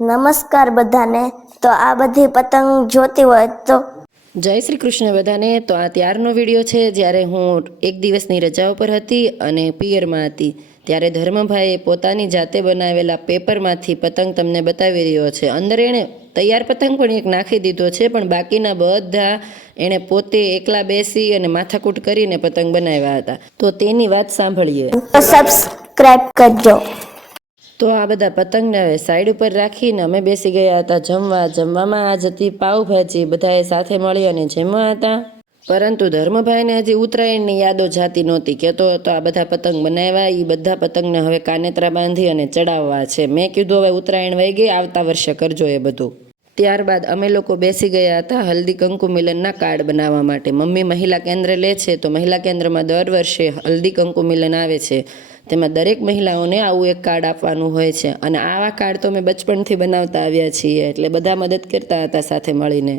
નમસ્કાર બધાને. તો આ બધી પતંગ જોતી હોય તો જય શ્રી કૃષ્ણ બધાને. તો આ ત્યારનો વિડીયો છે જ્યારે હું એક દિવસની રજા ઉપર હતી અને પિયરમાં હતી. ત્યારે ધર્મભાઈએ પોતાની જાતે બનાવેલા પેપરમાંથી પતંગ તમને બતાવી રહ્યો છે. અંદર એણે તૈયાર પતંગ પણ એક નાખી દીધો છે, પણ બાકીના બધા એણે પોતે એકલા બેસી અને માથાકૂટ કરીને પતંગ બનાવ્યા હતા. તો તેની વાત સાંભળીએ. સબસ્ક્રાઇબ કરજો. તો આ બધા પતંગને હવે સાઈડ ઉપર રાખીને અમે બેસી ગયા હતા જમવા. જમવામાં આજ હતી પાવભાજી. બધાએ સાથે મળી અને જમ્યા હતા. પરંતુ ધર્મભાઈને હજી ઉત્તરાયણની યાદો જાતી નહોતી. કહેતો હતો આ બધા પતંગ બનાવ્યા, એ બધા પતંગને હવે કાનેતરા બાંધી અને ચડાવવા છે. મેં કીધું હવે ઉત્તરાયણ વહી ગઈ, આવતા વર્ષે કરજો એ બધું. ત્યારબાદ અમે લોકો બેસી ગયા હતા હલ્દી કંકુ મિલનના કાર્ડ બનાવવા માટે. મમ્મી મહિલા કેન્દ્ર લે છે, તો મહિલા કેન્દ્રમાં દર વર્ષે હલ્દી કંકુ મિલન આવે છે. તેમાં દરેક મહિલાઓને આવું એક કાર્ડ આપવાનું હોય છે. અને આવા કાર્ડ તો અમે બચપણથી બનાવતા આવ્યા છીએ, એટલે બધા મદદ કરતા હતા સાથે મળીને.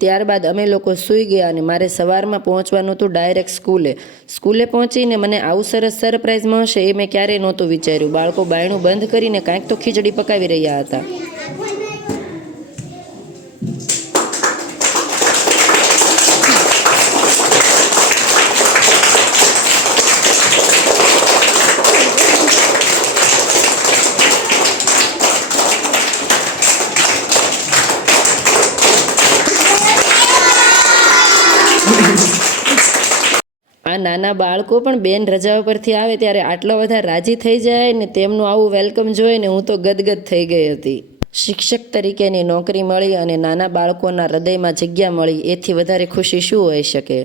ત્યારબાદ અમે લોકો સૂઈ ગયા અને મારે સવારમાં પહોંચવાનું હતું ડાયરેક્ટ સ્કૂલે પહોંચીને મને આવું સરસ સરપ્રાઈઝ મળશે એ મેં ક્યારેય નહોતું વિચાર્યું. બાળકો બાયણું બંધ કરીને કાંઈક તો ખીચડી પકાવી રહ્યા હતા. આ નાના બાળકો પણ બેન રજા પરથી આવે ત્યારે આટલા બધા રાજી થઈ જાય ને તેમનું આવું વેલકમ જોઈને હું તો ગદગદ થઈ ગઈ હતી. શિક્ષક તરીકેની નોકરી મળી અને નાના બાળકોના હૃદયમાં જગ્યા મળી, એથી વધારે ખુશી શું હોઈ શકે.